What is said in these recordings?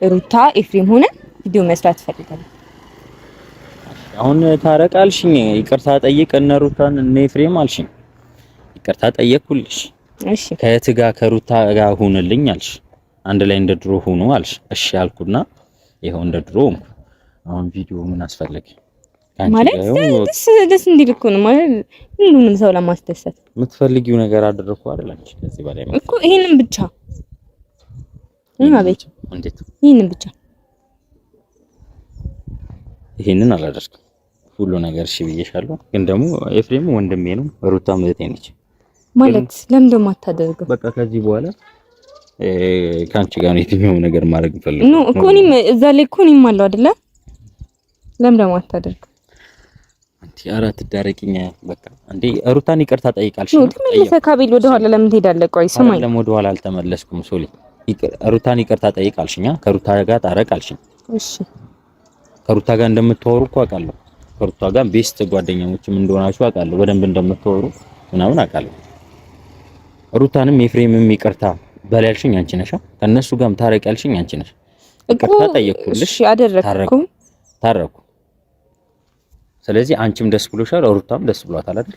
ሩታ ኤፍሬም ሆነ ቪዲዮ መስራት ፈልጋለሁ። አሁን ታረቃልሽኝ ይቅርታ ጠይቅ እነ ሩታን እነ ኤፍሬም አልሽኝ። ይቅርታ ጠየቅኩልሽ። እሺ ከየት ጋር ከሩታ ጋር ሁንልኝ አልሽ። አንድ ላይ እንደ ድሮ ሁኑ አልሽ። እሺ አልኩና ይሄው እንደ ድሮ ሆንኩ። አሁን ቪዲዮ ምን አስፈለገ? ማለት ደስ እንዲል እኮ ነው ማለት ሁሉንም ሰው ለማስደሰት የምትፈልጊው ነገር አደረኩ አይደል? አንቺ ከዚህ በላይ እኮ ይሄንን ብቻ አቤት እንዴት ይሄንን ብቻ ይሄንን አላደርግም። ሁሉ ነገር እሺ ብዬሻለሁ። ግን ደግሞ ኤፍሬም ወንድሜ ነው፣ ሩታም እህቴ ነች። ማለት ለምን ደሞ አታደርገው? በቃ ከዚህ በኋላ ካንቺ ጋር ነው የትኛው ነገር ማድረግ ፈልገው ነው እኮ እኔም እዛ ላይ እኮ እኔም አለው አይደለ? ለምን ደሞ አታደርገው? አንቺ አራት ዳረቂኛ በቃ እንዴ ሩታን ይቅርታ ጠይቃልሽ ነው ተመለሰ ካቤል ወደ ኋላ ለምን ትሄዳለህ? ቆይ ስማኝ፣ ለምን ወደ ኋላ አልተመለስኩም? ሶሊ ሩታን ይቅርታ ጠይቃልሽኛ፣ ከሩታ ጋር ታረቃልሽኝ። እሺ ከሩታ ጋር እንደምትወሩ እኮ አውቃለሁ። ከሩታ ጋር ቤስት ጓደኛሞችም እንደሆናችሁ አውቃለሁ። በደንብ እንደምትወሩ ምናምን አውቃለሁ። ሩታንም ኤፍሬምም ይቅርታ በላልሽኝ አንቺ ነሽ። ከነሱ ጋርም ታረቂያልሽኝ አንቺ ነሽ። ይቅርታ ጠየቅኩልሽ። እሺ አደረኩ ታረኩ። ስለዚህ አንቺም ደስ ብሎሻል፣ ሩታም ደስ ብሏታል አይደል?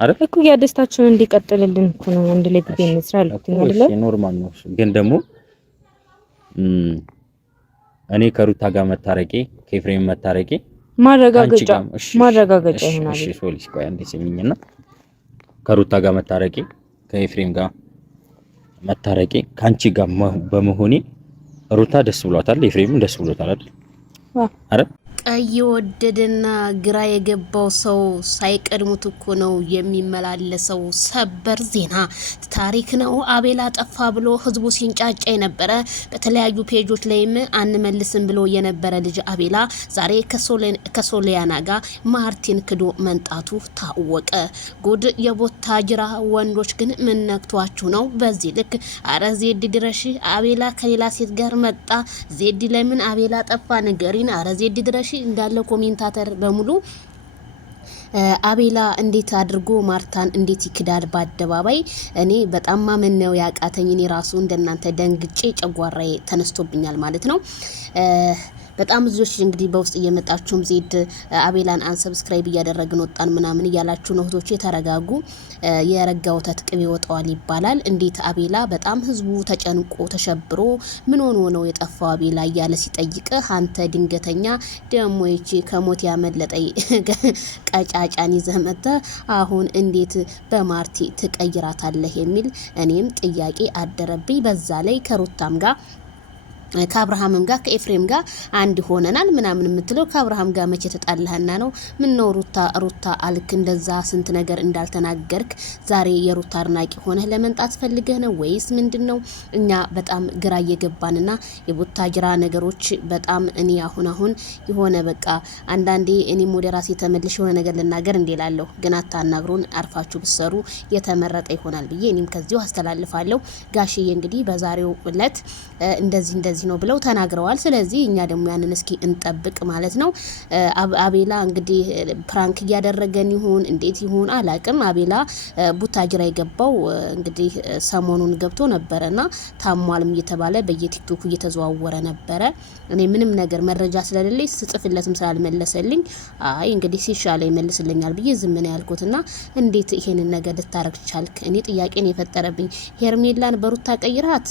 አይደል እኮ ያ ደስታችንን እንዲቀጥልልን እኮ ነው አንድ ላይ ቢገኝ መስራል አይደል? እሺ ኖርማል ነው። ግን ደግሞ እኔ ከሩታ ጋር መታረቄ ከኤፍሬም መታረቄ ማረጋገጫ ይሆናል። እሺ ሶሊ ቆይ አንዴ ስሚኝና ከሩታ ጋር መታረቄ ከኤፍሬም ጋር መታረቄ ካንቺ ጋር በመሆኔ ሩታ ደስ ብሏታል፣ ኤፍሬምም ደስ ብሎታል አይደል? አይደል? ቀይ ወደደና ግራ የገባው ሰው ሳይቀድሙት እኮ ነው የሚመላለሰው። ሰበር ዜና ታሪክ ነው። አቤላ ጠፋ ብሎ ህዝቡ ሲንጫጫ የነበረ በተለያዩ ፔጆች ላይም አንመልስም ብሎ የነበረ ልጅ አቤላ ዛሬ ከሶሊያና ጋር ማርቲን ክዶ መንጣቱ ታወቀ። ጉድ የቦታ ጅራ ወንዶች ግን ምን ነክቷችሁ ነው በዚህ ልክ? አረ ዜድ ድረሽ አቤላ ከሌላ ሴት ጋር መጣ። ዜድ ለምን አቤላ ጠፋ ንገሪን። አረ ዜድ ድረሽ እንዳለ ኮሜንታተር በሙሉ አቤላ እንዴት አድርጎ ማርታን እንዴት ይክዳል በአደባባይ? እኔ በጣም ማመን ነው ያቃተኝ። እኔ ራሱ እንደናንተ ደንግጬ ጨጓራዬ ተነስቶብኛል ማለት ነው። በጣም ብዙዎች እንግዲህ በውስጥ እየመጣችሁም ዜድ አቤላን አንሰብስክራይብ እያደረግን ወጣን ምናምን እያላችሁ ነው። እህቶቼ ተረጋጉ። የረጋ ወተት ቅቤ ወጣዋል ይባላል። እንዴት አቤላ በጣም ህዝቡ ተጨንቆ ተሸብሮ ምን ሆኖ ነው የጠፋው አቤላ እያለ ሲጠይቅ አንተ ድንገተኛ ደሞ ይቺ ከሞት ያመለጠይ ቀጫጫን ይዘህ መጥተህ አሁን እንዴት በማርቲ ትቀይራታለህ የሚል እኔም ጥያቄ አደረብኝ። በዛ ላይ ከሩታም ጋር ከአብርሃምም ጋር ከኤፍሬም ጋር አንድ ሆነናል ምናምን የምትለው ከአብርሃም ጋር መቼ ተጣላህና ነው? ምን ነው ሩታ አልክ እንደዛ ስንት ነገር እንዳልተናገርክ ዛሬ የሩታ አድናቂ ሆነህ ለመንጣት ፈልገህ ነው ወይስ ምንድነው? እኛ በጣም ግራ እየገባንና የቡታጅራ ነገሮች በጣም እኔ አሁን የሆነ በቃ አንዳንዴ እኔም ወደ ራሴ ተመልሽ የሆነ ነገር ልናገር እንደላለሁ ግን አታናግሩን አርፋችሁ ብትሰሩ የተመረጠ ይሆናል ብዬ እኔም ከዚሁ አስተላልፋለሁ። ጋሽዬ እንግዲህ በዛሬው ዕለት እንደዚህ ነው ብለው ተናግረዋል። ስለዚህ እኛ ደግሞ ያንን እስኪ እንጠብቅ ማለት ነው። አቤላ እንግዲህ ፕራንክ እያደረገን ይሁን እንዴት ይሁን አላቅም። አቤላ ቡታጅራ የገባው እንግዲህ ሰሞኑን ገብቶ ነበረና ታሟልም እየተባለ በየቲክቶኩ እየተዘዋወረ ነበረ። እኔ ምንም ነገር መረጃ ስለሌለኝ ስጽፍለትም ስላልመለሰልኝ አይ እንግዲህ ሲሻለ ይመልስልኛል ብዬ ዝም ነው ያልኩትና እንዴት ይሄንን ነገር ልታረግ ቻልክ? እኔ ጥያቄን የፈጠረብኝ ሄርሜላን በሩታ ቀይራት